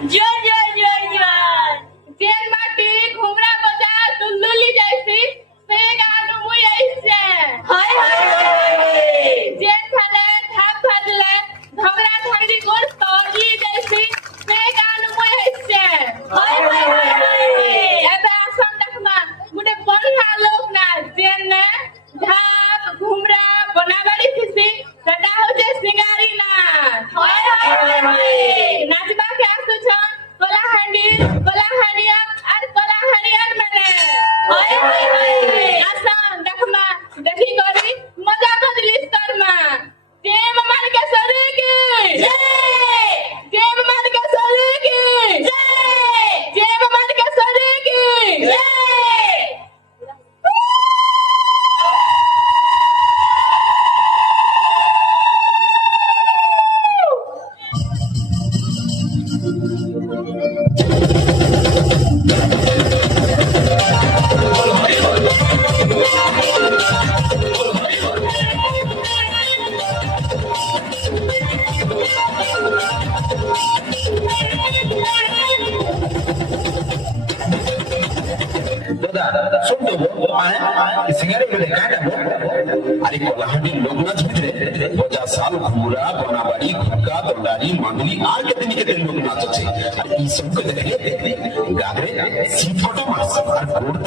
জয় জয় জয় জয় gen মাটি ঘুমরা বজা দুলুলি যাইছি সে গান মুই আইছে হায় হায় জেন খালে ধাপ ভাজলে ঝগড়া ঝগড়ি গোর তলি যাইছি সে গান মুই আইছে হায় হায় হায় এবে আসন দেখমা গুটে বড়িয়া লোক না জেন না ধাপ ঘুমরা বনাবাড়ি থিসি সেটা হচ্ছে সিঙ্গারি না হায় হায় হায় নাচবা কে আসছ কলাহানিয়া আর কলাহানিয়ার মানে হায় হায় হায় আসন দেখমা দেখি করি মজা মজলিস করমা প্রেম মান কে সরে কে জয় প্রেম মান কে সরে কে জয় প্রেম মান কে সরে কে জয় दादा सुन तो वो आए सिंगारे के लिए काटा वो अरे कोलाहटी लोग ना झुकते बजा साल घूरा बनाबाड़ी घुका दंडारी मांगली आर के दिन लोग नाचছে এই সব কে দেখে গাদরে সি ফটো মারছে আর গোড়